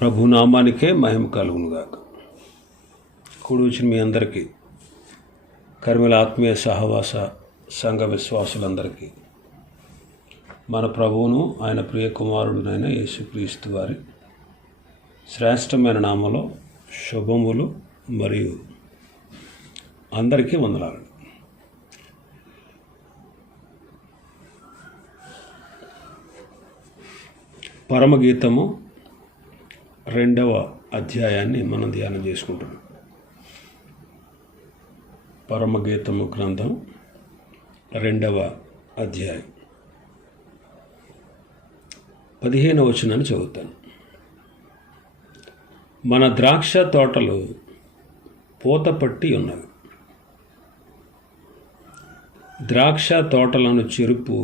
ప్రభునామానికే మహిమ కలుగునుగాక. కూడి వచ్చిన మీ అందరికీ, కర్మల ఆత్మీయ సహవాస సంఘ విశ్వాసులందరికీ మన ప్రభువును ఆయన ప్రియ కుమారుడునైన యేసుక్రీస్తు వారి శ్రేష్టమైన నామలో శుభములు మరియు అందరికీ వందనాలు. పరమగీతము 2వ అధ్యాయాన్ని మనం ధ్యానం చేసుకుంటున్నాం. పరమగీతము గ్రంథం 2వ అధ్యాయం 15వ వచనాన్ని చదువుతాను. మన ద్రాక్ష తోటలు పూతపట్టి ఉన్నవి, ద్రాక్ష తోటలను చెరుపు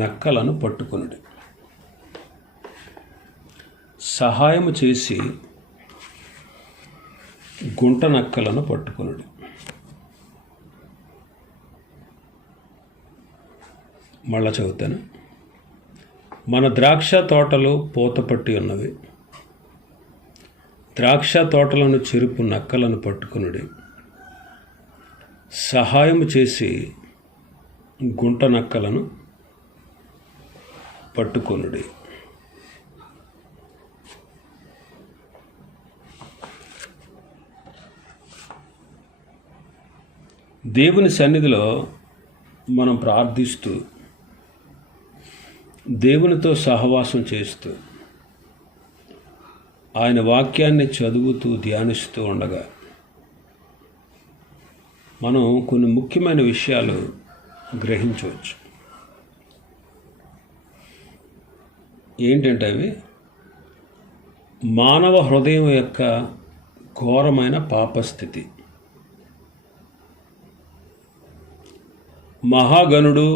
నక్కలను పట్టుకొనుడి. సహాయము చేసి గుంట నక్కలను పట్టుకొనుడి. మళ్ళా చదువుతాను. మన ద్రాక్ష తోటలు పూతపట్టి ఉన్నవి, ద్రాక్ష తోటలను చెరుపు నక్కలను పట్టుకొనుడి. సహాయము చేసి గుంట నక్కలను పట్టుకొనుడి. దేవుని సన్నిధిలో మనం ప్రార్థిస్తూ, దేవునితో సహవాసం చేస్తూ, ఆయన వాక్యాన్ని చదువుతూ ధ్యానిస్తూ ఉండగా మనం కొన్ని ముఖ్యమైన విషయాలు గ్రహించవచ్చు. ఏంటంటే అవి మానవ హృదయం యొక్క ఘోరమైన పాపస్థితి, మహాగణుడు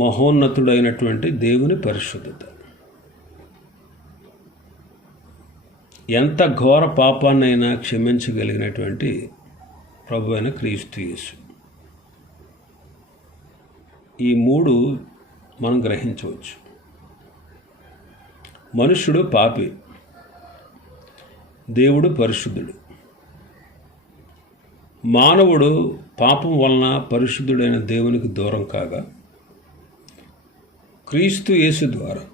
మహోన్నతుడైనటువంటి దేవుని పరిశుద్ధత, ఎంత ఘోర పాపాన్నైనా క్షమించగలిగినటువంటి ప్రభు అయిన క్రీస్తు యేసు. ఈ మూడు మనం గ్రహించవచ్చు. మనుష్యుడు పాపి, దేవుడు పరిశుద్ధుడు. మానవుడు పాపం వలన పరిశుద్ధుడైన దేవునికి దూరం కాగా, క్రీస్తు యేసు ద్వారా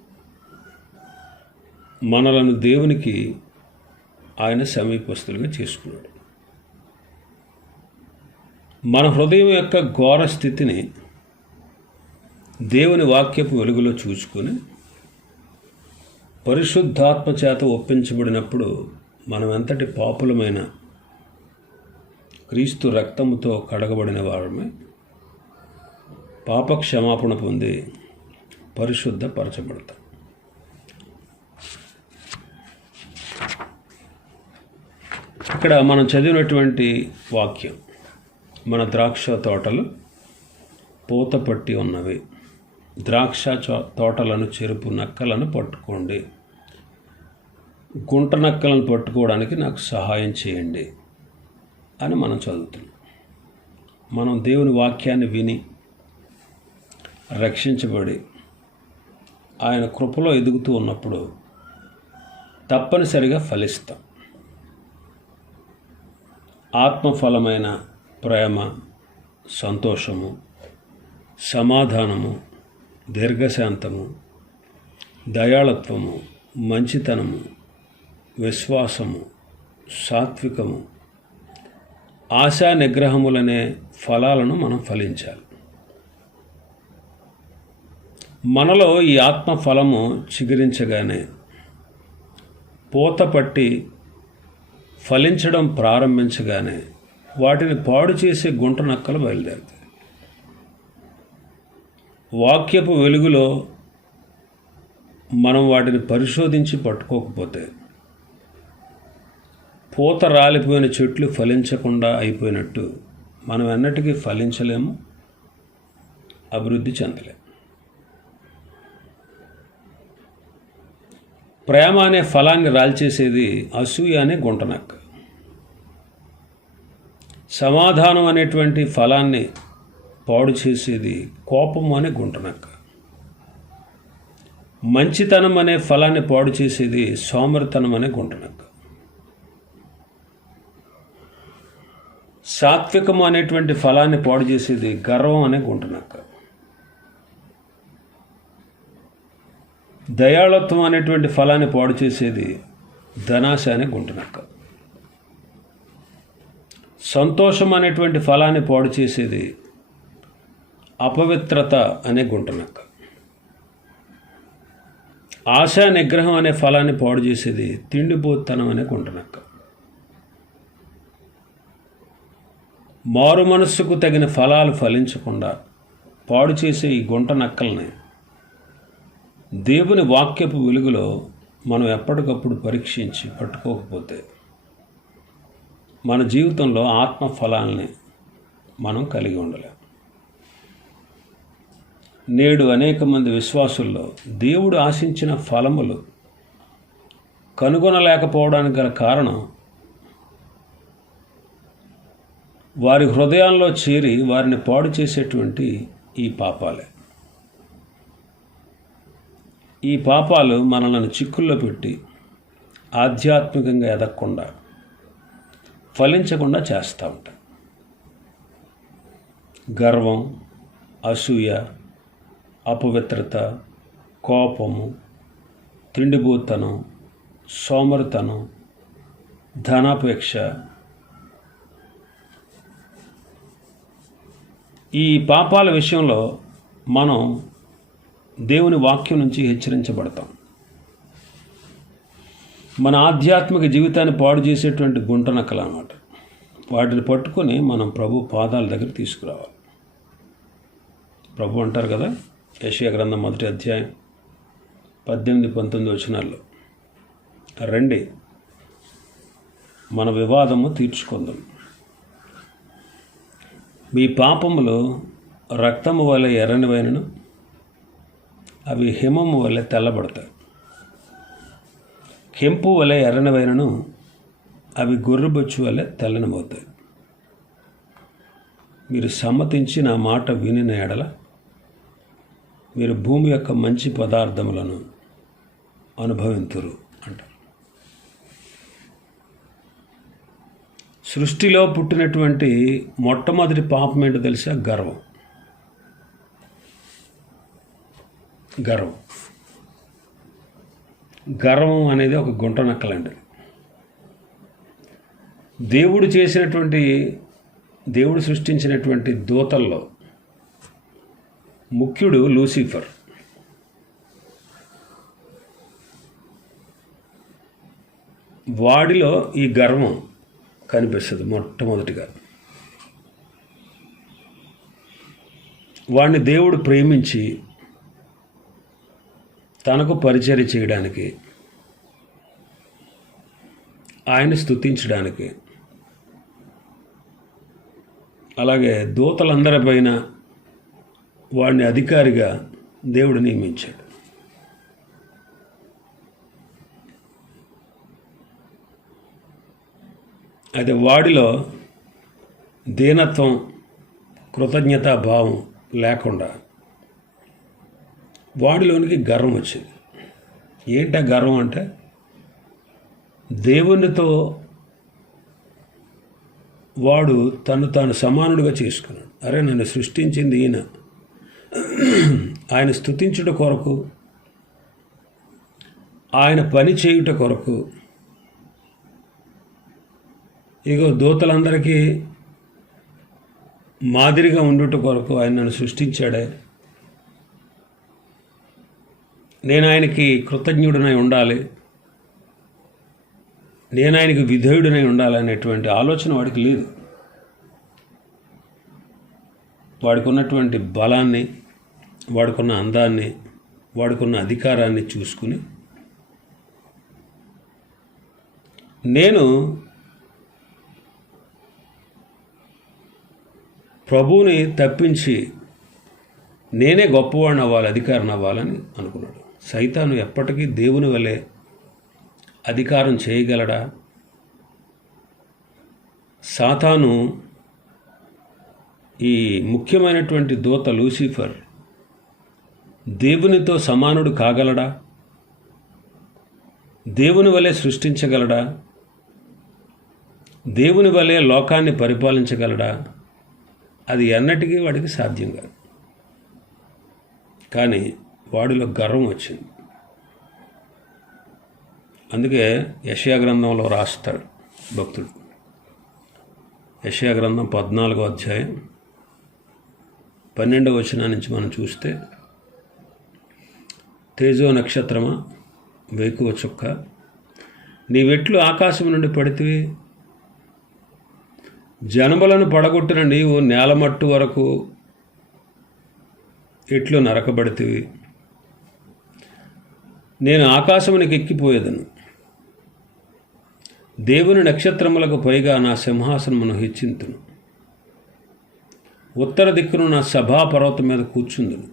మనలను దేవునికి ఆయన సమీపస్తులుగా చేసుకున్నాడు. మన హృదయం యొక్క ఘోర స్థితిని దేవుని వాక్యపు వెలుగులో చూసుకొని పరిశుద్ధాత్మ చేత ఒప్పించబడినప్పుడు మనం ఎంతటి పాపులమైన క్రీస్తు రక్తముతో కడగబడిన వారమే పాప క్షమాపణ పొంది పరిశుద్ధపరచబడతాం. ఇక్కడ మనం చదివినటువంటి వాక్యం, మన ద్రాక్ష తోటలు పూతపట్టి ఉన్నవి, ద్రాక్ష తోటలను చెరుపు నక్కలను పట్టుకోండి, గుంట నక్కలను పట్టుకోవడానికి నాకు సహాయం చేయండి అని మనం చదువుతున్నాం. మనం దేవుని వాక్యాన్ని విని రక్షించబడి ఆయన కృపలో ఎదుగుతూ ఉన్నప్పుడు తప్పనిసరిగా ఫలిస్తాం. ఆత్మఫలమైన ప్రేమ, సంతోషము, సమాధానము, దీర్ఘశాంతము, దయాళత్వము, మంచితనము, విశ్వాసము, సాత్వికము, ఆశా నిగ్రహములనే ఫలాలను మనం ఫలించాలి. మనలో ఈ ఆత్మ ఫలము చిగురించగానే, పూతపట్టి ఫలించడం ప్రారంభించగానే వాటిని పాడు చేసే గుంట నక్కలు బయలుదేరుతాయి. వాక్యపు వెలుగులో మనం వాటిని పరిశోధించి పట్టుకోకపోతే పూత రాలిపోయిన చెట్లు ఫలించకుండా అయిపోయినట్టు మనం ఎన్నటికీ ఫలించలేము, అభివృద్ధి చెందలేము. ప్రేమ అనే ఫలాన్ని రాల్చేసేది అసూయ అనే గుంటనక్క. సమాధానం అనేటువంటి ఫలాన్ని పాడు చేసేది కోపం అనే గుంటనక్క. మంచితనం అనే ఫలాన్ని పాడు చేసేది సోమరితనం అనే గుంటనక్క. సాత్వికము అనేటువంటి ఫలాన్ని పాడు చేసేది గర్వం అనే గుంటనక్క. దయాళత్వం అనేటువంటి ఫలాన్ని పాడు చేసేది ధనాశ అనే గుంటనక్క. సంతోషం అనేటువంటి ఫలాన్ని పాడు చేసేది అపవిత్రత అనే గుంటనక్క. ఆశా నిగ్రహం అనే ఫలాన్ని పాడు చేసేది తిండిపోతనం అనే గుంటనక్క. మారు మనస్సుకు తగిన ఫలాలు ఫలించకుండా పాడు చేసే ఈ గుంట నక్కల్ని దేవుని వాక్యపు వెలుగులో మనం ఎప్పటికప్పుడు పరీక్షించి పట్టుకోకపోతే మన జీవితంలో ఆత్మ ఫలాల్ని మనం కలిగి ఉండలేం. నేడు అనేక మంది విశ్వాసుల్లో దేవుడు ఆశించిన ఫలములు కనుగొనలేకపోవడానికి గల కారణం వారి హృదయాల్లో చేరి వారిని పాడు చేసేటువంటి ఈ పాపాలే. ఈ పాపాలు మనల్ని చిక్కుల్లో పెట్టి ఆధ్యాత్మికంగా ఎదగకుండా ఫలించకుండా చేస్తూ ఉంటాయి. గర్వం, అసూయ, అపవిత్రత, కోపము, తిండిబోతనం, సోమరితనం, ధనాపేక్ష, ఈ పాపాల విషయంలో మనం దేవుని వాక్యం నుంచి హెచ్చరించబడతాం. మన ఆధ్యాత్మిక జీవితాన్ని పాడు చేసేటువంటి గుంటనక్కలు అన్నమాట. వాటిని పట్టుకొని మనం ప్రభు పాదాల దగ్గర తీసుకురావాలి. ప్రభు అంటారు కదా, యెషయా గ్రంథం 1వ అధ్యాయం 18-19 వచనాల్లో, రండి మన వివాదము తీర్చుకుందాం. మీ పాపములు రక్తము వలె ఎర్రనివైనను అవి హిమము వలె తెల్లబడతాయి. కెంపు వలె ఎర్రనివైనను అవి గొర్రెబొచ్చు వలె తెల్లనిపోతాయి. మీరు సమ్మతించి నా మాట వినిన ఎడల మీరు భూమి యొక్క మంచి పదార్థములను అనుభవింతురు అంటారు. సృష్టిలో పుట్టినటువంటి మొట్టమొదటి పాపం ఏంటో తెలుసా? గర్వం. గర్వం అనేది ఒక గుంట నక్కలండి. దేవుడు సృష్టించినటువంటి దూతల్లో ముఖ్యుడు లూసిఫర్. వాడిలో ఈ గర్వం కనిపిస్తుంది మొట్టమొదటిగా. వాడిని దేవుడు ప్రేమించి తనకు పరిచర్య చేయడానికి, ఆయన స్తుతించడానికి, అలాగే దూతలందరిపైన వాడిని అధికారిగా దేవుడు నియమించాడు. అయితే వాడిలో దీనత్వం, కృతజ్ఞతాభావం లేకుండా వాడిలోనికి గర్వం వచ్చింది. ఏంటా గర్వం అంటే, దేవునితో వాడు తాను సమానుడిగా చేసుకున్నాడు. అరే, నన్ను సృష్టించింది ఈయన, ఆయన స్తుతించుట కొరకు, ఆయన పని చేయుట కొరకు, ఇగో దూతలందరికీ మాదిరిగా ఉండుట కొరకు ఆయన నన్ను సృష్టించాడే, నేను ఆయనకి కృతజ్ఞుడినై ఉండాలి, నేను ఆయనకి విధేయుడినై ఉండాలి అనేటువంటి ఆలోచన వాడికి లేదు. వాడికి ఉన్నటువంటి బలాన్ని, వాడికున్న అందాన్ని, వాడికున్న అధికారాన్ని చూసుకుని నేను ప్రభువుని తప్పించి నేనే గొప్పవాడిని అవ్వాలి, అధికారిని అవ్వాలని అనుకున్నాడు. సైతాను ఎప్పటికీ దేవుని వలె అధికారం చేయగలడా? సాతాను ఈ ముఖ్యమైనటువంటి దూత లూసిఫర్ దేవునితో సమానుడు కాగలడా? దేవుని వలె సృష్టించగలడా? దేవుని వలె లోకాన్ని పరిపాలించగలడా? అది ఎన్నటికీ వాడికి సాధ్యం కాదు. కానీ వాడిలో గర్వం వచ్చింది. అందుకే యెషయా గ్రంథంలో రాస్తాడు భక్తుడు. యెషయా గ్రంథం 14వ అధ్యాయం 12వ వచనం నుంచి మనం చూస్తే, తేజో నక్షత్రమా, వేకువ చుక్క, నీవెట్లు ఆకాశం నుండి పడితివి, జనములను పడగొట్టిన నీవు నేలమట్టు వరకు ఎట్లు నరకబడితివి. నేను ఆకాశమునికి ఎక్కిపోయేదను, దేవుని నక్షత్రములకు పైగా నా సింహాసనమును హెచ్చింతును, ఉత్తర దిక్కును నా సభాపర్వతం మీద కూర్చుందును,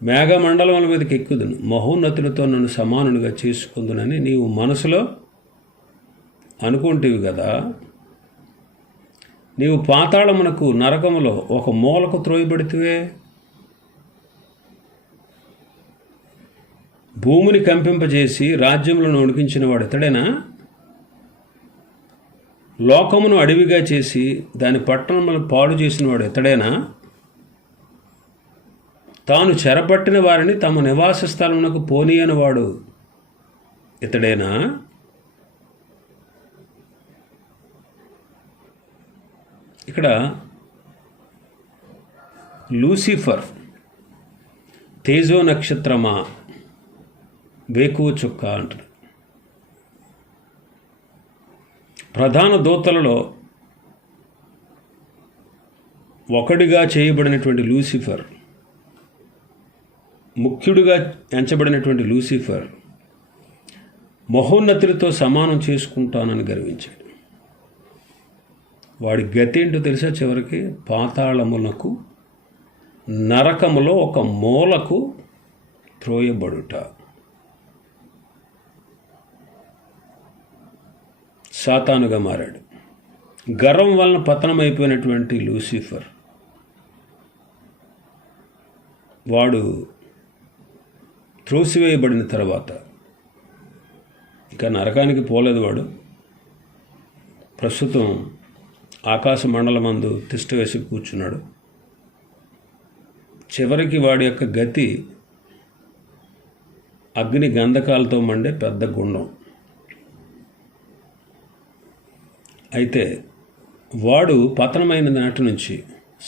మేఘమండలముల మీదకి ఎక్కుదును, మహోన్నతులతో నన్ను సమానునిగా చేసుకుందునని నీవు మనసులో అనుకుంటేవి కదా. నీవు పాతాళమునకు, నరకములో ఒక మూలకు త్రోయబడితివే. భూమిని కంపింపజేసి రాజ్యములను ఉడికించిన వాడు ఇతడేనా? లోకమును అడవిగా చేసి దాని పట్టణములను పాడు చేసిన వాడు ఇతడేనా? తాను చెరపట్టిన వారిని తమ నివాస స్థలమునకు పోనీయని వాడు ఇతడేనా? ఇక్కడ లూసిఫర్, తేజో నక్షత్రమా, వేకువ చుక్క అంటారు. ప్రధాన దూతలలో ఒకడిగా చేయబడినటువంటి లూసిఫర్, ముఖ్యుడిగా ఎంచబడినటువంటి లూసిఫర్ మహోన్నతులతో సమానం చేసుకుంటానని గర్వించాడు. వాడి గతి ఏంటో తెలుసా? చివరికి పాతాళమునకు, నరకములో ఒక మూలకు త్రోయబడుట. సాతానుగా మారాడు. గర్వం వలన పతనమైపోయినటువంటి లూసిఫర్, వాడు త్రోసివేయబడిన తర్వాత ఇంకా నరకానికి పోలేదు. వాడు ప్రస్తుతం ఆకాశ మండలమందు తిష్ట వేసి కూర్చున్నాడు. చివరికి వాడి యొక్క గతి అగ్ని గంధకాలతో మండే పెద్ద గుండం. అయితే వాడు పతనమైన నాటి నుంచి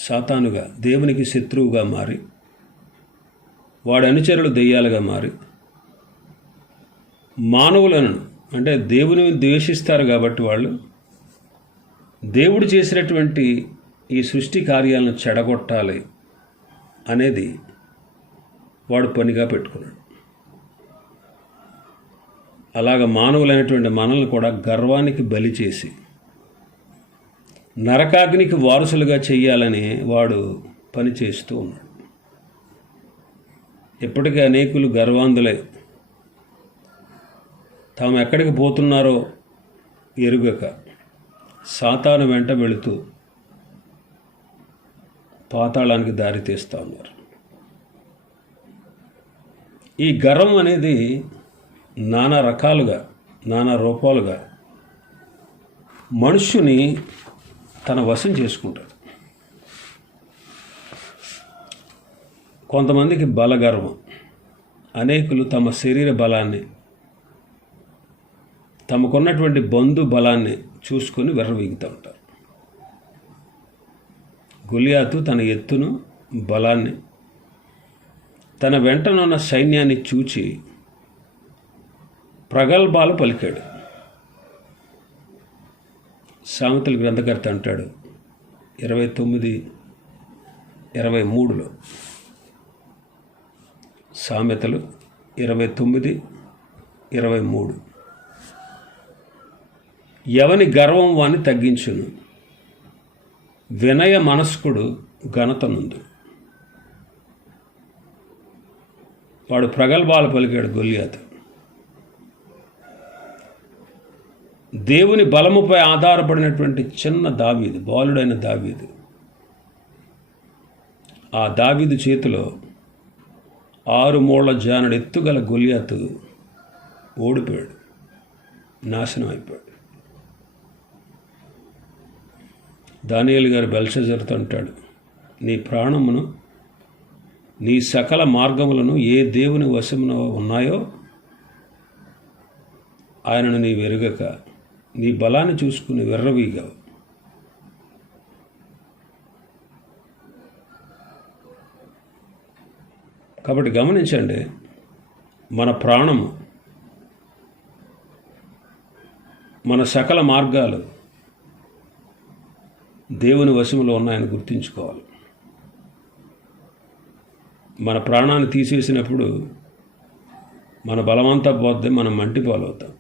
సాతానుగా, దేవునికి శత్రువుగా మారి, వాడి అనుచరులు దెయ్యాలుగా మారి, మానవులను, అంటే దేవుని ద్వేషిస్తారు కాబట్టి వాళ్ళు దేవుడు చేసినటువంటి ఈ సృష్టి కార్యాలను చెడగొట్టాలి అనేది వాడు పనిగా పెట్టుకున్నాడు. అలాగ మానవులైనటువంటి మనల్ని కూడా గర్వానికి బలి చేసి నరకాగ్నికి వారసులుగా చెయ్యాలని వాడు పని చేస్తూ ఉన్నాడు. ఇప్పటికీ అనేకులు గర్వాంధులై తాము ఎక్కడికి పోతున్నారో ఎరుగక సాతాను వెంట వెళుతూ పాతాళానికి దారి తీస్తూ ఉన్నారు. ఈ గర్వం అనేది నానా రకాలుగా, నానా రూపాలుగా మనుష్యుని తన వశం చేసుకుంటాడు. కొంతమందికి బలగర్వం. అనేకులు తమ శరీర బలాన్ని, తమకున్నటువంటి బంధు బలాన్ని చూసుకొని విర్రవీగుతూ ఉంటారు. గొలియాతు తన ఎత్తును, బలాన్ని, తన వెంటనున్న సైన్యాన్ని చూచి ప్రగల్భాలు పలికాడు. సామెతల గ్రంథకర్త అంటాడు 29:23లో, సామెతలు 29:23, ఎవని గర్వం వాని తగ్గించును, వినయ మనస్కుడు ఘనతనుందు. వాడు ప్రగల్భాలు పలికాడు గొలియాతు. దేవుని బలముపై ఆధారపడినటువంటి చిన్న దావీదు, బాలుడైన దావీదు, ఆ దావీదు చేతిలో 6 మూళ్ల జానుడు ఎత్తుగల గొలియాతు ఓడిపోయాడు, నాశనం అయిపోయాడు. దానియేలు గారు బెల్షజరుతో అంటాడు, నీ ప్రాణమును నీ సకల మార్గములను ఏ దేవుని వశమున ఉన్నాయో ఆయనను నీ వెరుగక నీ బలాన్ని చూసుకుని వెర్రవీగావు. కాబట్టి గమనించండి, మన ప్రాణము, మన సకల మార్గాలు దేవుని వశములో ఉన్నాయని గుర్తుంచుకోవాలి. మన ప్రాణాన్ని తీసేసినప్పుడు మన బలమంతా పోద్ది, మనం మంటిపాలవుతాం.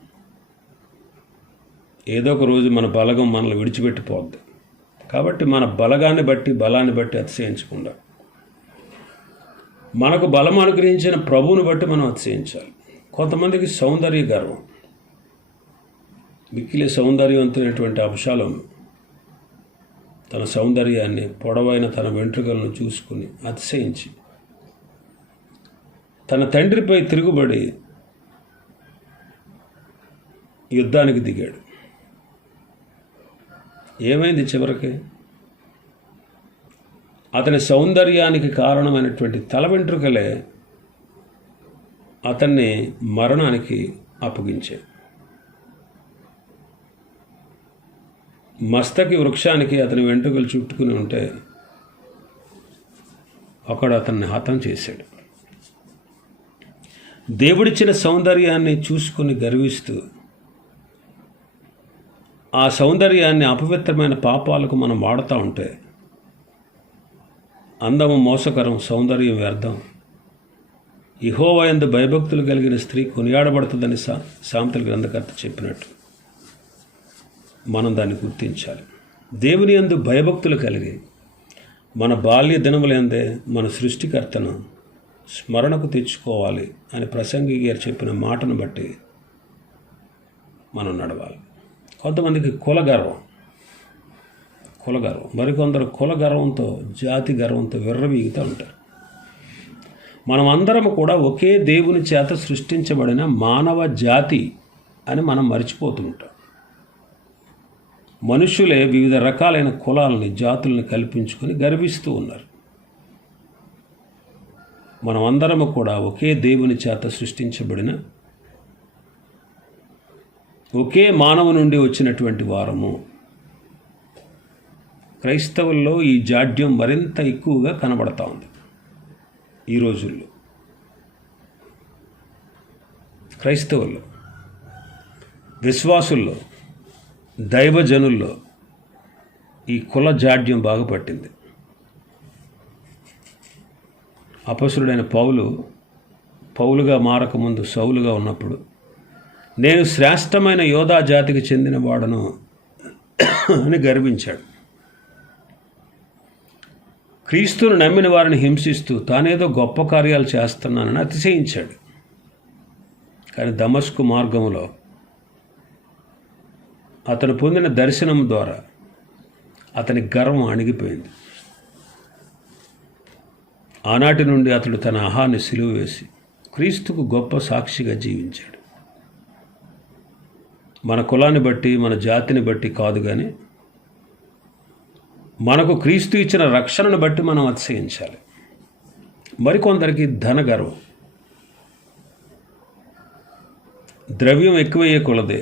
ఏదో ఒక రోజు మన బలగం మనల్ని విడిచిపెట్టిపోద్ది. కాబట్టి మన బలాన్ని బట్టి అతిశయించకుండా మనకు బలం అనుగ్రహించిన ప్రభువుని బట్టి మనం అతిశయించాలి. కొంతమందికి సౌందర్య గర్వం, మిక్కిలి సౌందర్యవంతమైనటువంటి అబ్షాలోము తన సౌందర్యాన్ని, పొడవైన తన వెంట్రుకలను చూసుకుని అతిశయించి తన తండ్రిపై తిరుగుబడి యుద్ధానికి దిగాడు. ఏమైంది చివరికి? అతని సౌందర్యానికి కారణమైనటువంటి తల వెంట్రుకలే అతన్ని మరణానికి అప్పగించాయి. మస్తకి వృక్షానికి అతని వెంట్రుకలు చుట్టుకుని ఉంటే ఒకడు అతన్ని హతం చేశాడు. దేవుడిచ్చిన సౌందర్యాన్ని చూసుకుని గర్విస్తూ ఆ సౌందర్యాన్ని అపవిత్రమైన పాపాలకు మనం వాడుతూ ఉంటే అందము మోసకరం, సౌందర్యం వ్యర్థం. యెహోవా యందు భయభక్తులు కలిగిన స్త్రీ కొనియాడబడుతుందని సామెతల గ్రంథకర్త చెప్పినట్టు మనం దాన్ని గుర్తించాలి. దేవుని యందు భయభక్తులు కలిగి మన బాల్య దినములందే మన సృష్టికర్తను స్మరణకు తెచ్చుకోవాలి అని ప్రసంగి గారు చెప్పిన మాటను బట్టి మనం నడవాలి. కొంతమందికి కులగర్వం, మరికొందరు కులగర్వంతో, జాతి గర్వంతో విర్రవీగుతూ ఉంటారు. మనం అందరము కూడా ఒకే దేవుని చేత సృష్టించబడిన మానవ జాతి అని మనం మర్చిపోతుంటాం. మనుషులే వివిధ రకాలైన కులాలని, జాతులను కల్పించుకొని గర్విస్తూ ఉన్నారు. మనం అందరము కూడా ఒకే దేవుని చేత సృష్టించబడిన, ఒకే మానవు నుండి వచ్చినటువంటి వారము. క్రైస్తవుల్లో ఈ జాడ్యం మరింత ఎక్కువగా కనబడతా ఉంది ఈ రోజుల్లో. క్రైస్తవుల్లో, విశ్వాసుల్లో, దైవజనుల్లో ఈ కుల జాడ్యం బాగా పట్టింది. అపొస్తలుడైన పౌలుగా మారకముందు సౌలుగా ఉన్నప్పుడు, నేను శ్రేష్టమైన యోధా జాతికి చెందినవాడను అని గర్వించాడు. క్రీస్తును నమ్మిన వారిని హింసిస్తూ తానేదో గొప్ప కార్యాలు చేస్తున్నానని అతిశయించాడు. కానీ దమస్కు మార్గంలో అతను పొందిన దర్శనం ద్వారా అతని గర్వం అణిగిపోయింది. ఆనాటి నుండి అతడు తన అహాన్ని సిలువ వేసి క్రీస్తుకు గొప్ప సాక్షిగా జీవించాడు. మన కులాన్ని బట్టి, మన జాతిని బట్టి కాదు, కానీ మనకు క్రీస్తు ఇచ్చిన రక్షణను బట్టి మనం అతిశయించాలి. మరికొందరికి ధన గర్వం, ద్రవ్యం ఎక్కువయ్యే కొలదే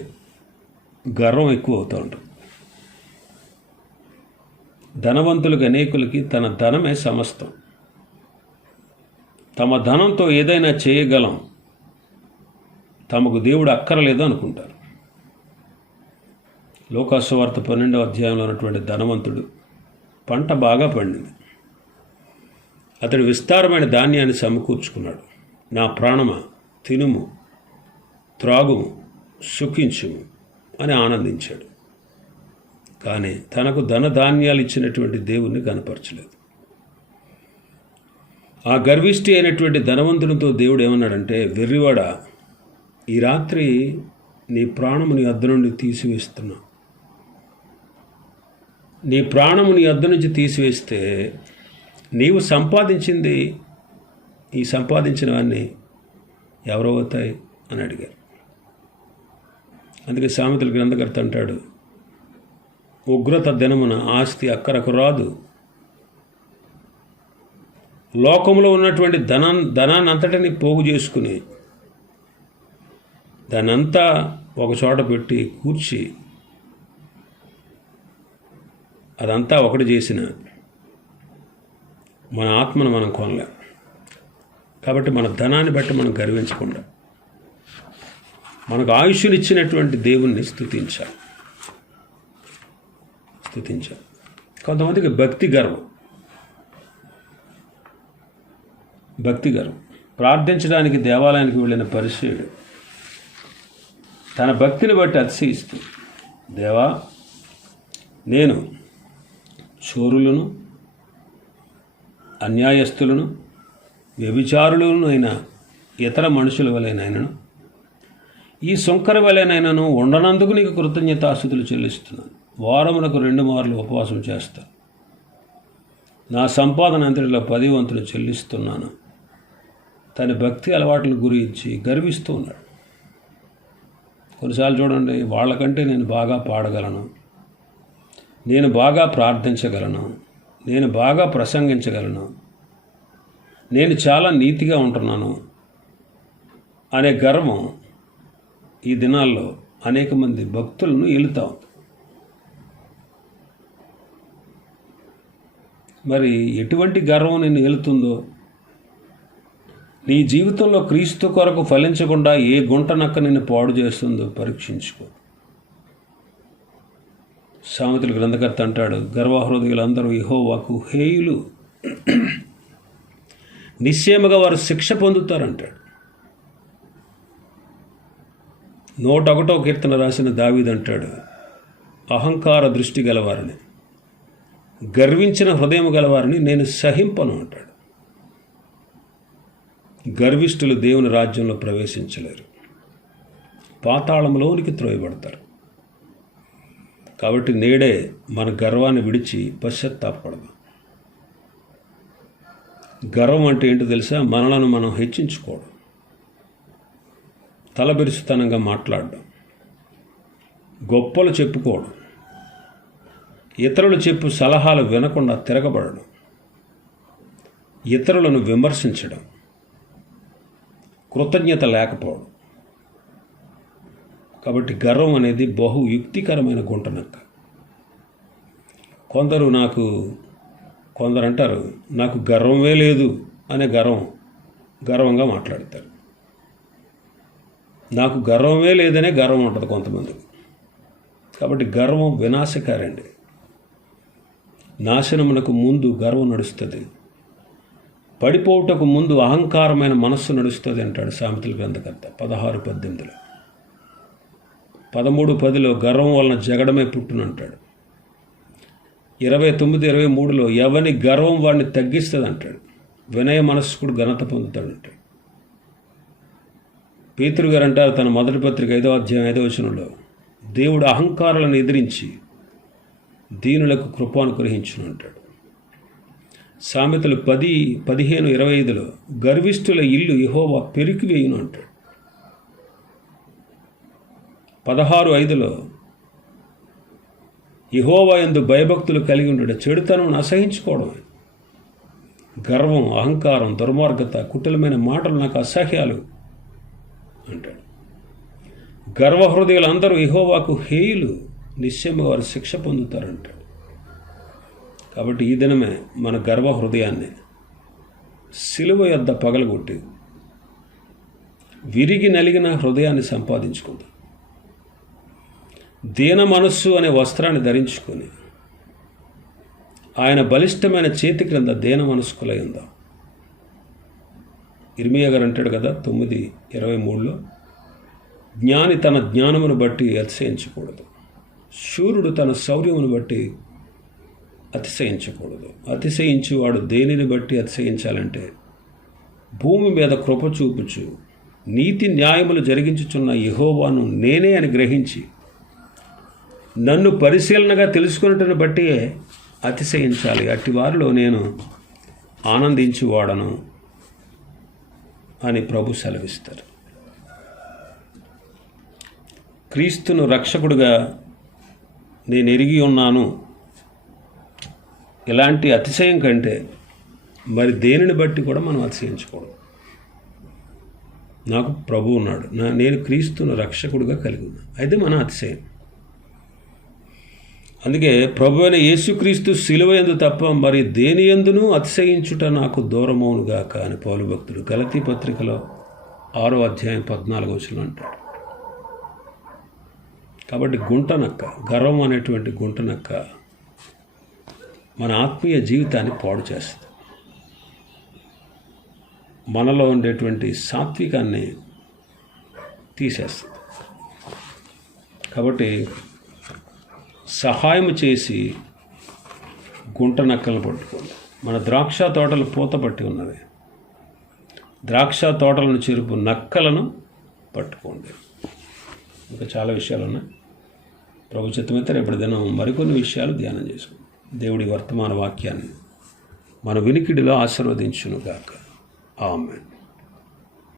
గర్వం ఎక్కువ అవుతూ ఉంటుంది. ధనవంతులకు అనేకులకి తన ధనమే సమస్తం. తమ ధనంతో ఏదైనా చేయగలం, తమకు దేవుడు అక్కరలేదు అనుకుంటారు. లోకాసు వార్త 12వ అధ్యాయంలో ఉన్నటువంటి ధనవంతుడు పంట బాగా పండింది. అతడు విస్తారమైన ధాన్యాన్ని సమకూర్చుకున్నాడు. నా ప్రాణమా, తినుము, త్రాగుము, సుఖించుము అని ఆనందించాడు. కానీ తనకు ధనధాన్యాలు ఇచ్చినటువంటి దేవుణ్ణి కనపరచలేదు. ఆ గర్విష్టి అయినటువంటి ధనవంతునితో దేవుడు ఏమన్నాడంటే, వెర్రివాడా, ఈ రాత్రి నీ ప్రాణము నీ వద్ద నుండి తీసివేస్తున్నా. నీ ప్రాణము నీ వద్ద నుంచి తీసివేస్తే నీవు సంపాదించింది ఈ సంపాదించినవన్నీ ఎవరు అవుతాయి అని అడిగారు. అందుకే సామెతల గ్రంథకర్త అంటాడు, ఉగ్రత దినమున ఆస్తి అక్కరకు రాదు. లోకంలో ఉన్నటువంటి ధనాన్ని అంతటిని పోగు చేసుకుని దాన్ని అంతా ఒక చోట పెట్టి కూర్చి అదంతా ఒకటి చేసిన మన ఆత్మను మనం కొనలేం. కాబట్టి మన ధనాన్ని బట్టి మనం గర్వించకుండా మనకు ఆయుష్నిచ్చినటువంటి దేవుణ్ణి స్తుతించాలి. కొంతమందికి భక్తి గర్వం. ప్రార్థించడానికి దేవాలయానికి వెళ్ళిన పరిసయ్యుడు తన భక్తిని బట్టి అతిశయిస్తూ, దేవా, నేను చోరులను, అన్యాయస్తులను, వ్యభిచారులను అయిన ఇతర మనుషుల వలెనైనను, ఈ సుంకర వలెనైనను ఉండనందుకు నీకు కృతజ్ఞతాస్తుతులు చెల్లిస్తున్నాను. వారమునకు 2 మార్లు ఉపవాసం చేస్తాను. నా సంపాదన అంతటిలో 10 వంతులు చెల్లిస్తున్నాను. తన భక్తి అలవాట్ల గురించి గర్విస్తూ ఉన్నాడు. కొన్నిసార్లు చూడండి, వాళ్ళకంటే నేను బాగా పాడగలను, నేను బాగా ప్రార్థించగలను, నేను బాగా ప్రసంగించగలను, నేను చాలా నీతిగా ఉంటున్నాను అనే గర్వం ఈ దినాల్లో అనేక మంది భక్తులను ఏలుతా ఉంది. మరి ఎటువంటి గర్వం నిన్ను ఏలుతుందో, నీ జీవితంలో క్రీస్తు కొరకు ఫలించకుండా ఏ గుంట నక్క నిన్ను పాడు చేస్తుందో పరీక్షించుకో. సామెతల గ్రంథకర్త అంటాడు, గర్వహృదయులందరూ యెహోవాకు హేయులు, నిశ్చయముగా వారు శిక్ష పొందుతారంటాడు. 101వ కీర్తన రాసిన దావీదు అంటాడు, అహంకార దృష్టి గలవారిని, గర్వించిన హృదయం గలవారిని నేను సహింపను అంటాడు. గర్విష్ఠులు దేవుని రాజ్యంలో ప్రవేశించలేరు, పాతాళంలోనికి త్రోయబడతారు. కాబట్టి నేడే మన గర్వాన్ని విడిచి పశ్చాత్తాపడదాం. గర్వం అంటే ఏంటో తెలుసా? మనలను మనం హెచ్చించుకోవడం, తలబిరుసుతనంగా మాట్లాడడం, గొప్పలు చెప్పుకోవడం, ఇతరులు చెప్పు సలహాలు వినకుండా తిరగబడడం, ఇతరులను విమర్శించడం, కృతజ్ఞత లేకపోవడం. కాబట్టి గర్వం అనేది బహు యుక్తికరమైన గుంటనక్క. కొందరు అంటారు, నాకు గర్వమే లేదు అనే గర్వంగా మాట్లాడతారు. నాకు గర్వమే లేదనే గర్వం ఉంటుంది కొంతమందికి. కాబట్టి గర్వం వినాశకారండి. నాశనమునకు ముందు గర్వం నడుస్తుంది, పడిపోవుటకు ముందు అహంకారమైన మనస్సు నడుస్తుంది అంటాడు సామెతల గ్రంథకర్త 16:18. 13:10 గర్వం వలన జగడమే పుట్టునంటాడు. 29:23 ఎవని గర్వం వాడిని తగ్గిస్తుంది అంటాడు. వినయ మనస్కుడు ఘనత పొందుతాడంటాడు. పేతురు గారు అంటారు తన మొదటి పత్రిక 5వ అధ్యాయం 5వ వచనంలో, దేవుడు అహంకారాలను ఎదిరించి దీనులకు కృపానుగ్రహించును అంటాడు. సామెతలు 10:15-25 గర్విష్ఠుల ఇల్లు యెహోవా పెరికివేయును అంటాడు. 16:5 యెహోవా యందు భయభక్తులు కలిగి ఉండడు, చెడుతనం అసహించుకోవడమే. గర్వం, అహంకారం, దుర్మార్గత, కుటిలమైన మాటలు నాకు అసహ్యాలు అంటాడు. గర్వహృదయులు అందరూ యెహోవాకు హేయులు, నిశ్చయంగా వారు శిక్ష పొందుతారంటాడు. కాబట్టి ఈ దినమే మన గర్వ హృదయాన్ని సిలువ యొద్ద పగలగొట్టి విరిగి నలిగిన హృదయాన్ని సంపాదించుకుందాం. దీన మనస్సు అనే వస్త్రాన్ని ధరించుకొని ఆయన బలిష్టమైన చేతి క్రింద దీన మనస్కులై ఉందాం. ఇర్మియా గారు అంటాడు కదా 9:23 జ్ఞాని తన జ్ఞానమును బట్టి అతిశయించకూడదు, శూరుడు తన శౌర్యమును బట్టి అతిశయించకూడదు. అతిశయించువాడు దేనిని బట్టి అతిశయించాలంటే, భూమి మీద కృప చూపుచు నీతి న్యాయములు జరిగించుచున్న యెహోవాను నేనే అని గ్రహించి నన్ను పరిశీలనగా తెలుసుకున్నట్టును బట్టి అతిశయించాలి. అట్టి వారిలో నేను ఆనందించువాడను అని ప్రభు సెలవిస్తారు. క్రీస్తును రక్షకుడిగా నేను ఎరిగి ఉన్నాను, ఇలాంటి అతిశయం కంటే మరి దేనిని బట్టి కూడా మనం అతిశయించకూడదు. నాకు ప్రభు ఉన్నాడు, నేను క్రీస్తును రక్షకుడిగా కలిగి ఉన్నాను, అయితే మన అతిశయం. అందుకే ప్రభు అయిన యేసుక్రీస్తు శిలువ యందు తప్ప మరి దేని యందును అతిశయించుట నాకు దూరమవునుగాక అని పౌలు భక్తుడు గలతీ పత్రికలో 6వ అధ్యాయం 14 అంటాడు. కాబట్టి గుంటనక్క, గర్వం అనేటువంటి గుంటనక్క మన ఆత్మీయ జీవితాన్ని పాడు చేస్తుంది, మనలో ఉండేటువంటి సాత్వికాన్ని తీసేస్తుంది. కాబట్టి సహాయం చేసి గుంట నక్కలను పట్టుకోండి. మన ద్రాక్ష తోటలు పూత పట్టి ఉన్నవి, ద్రాక్ష తోటలను చెరుపు నక్కలను పట్టుకోండి. ఇంకా చాలా విషయాలు ఉన్నాయి. ప్రభు చిత్తమైతే రేపటి దినం మరికొన్ని విషయాలు ధ్యానం చేసుకుందాం. దేవుడి వర్తమాన వాక్యాన్ని మన వినికిడిలో ఆశీర్వదించునుగాక. ఆమేన్.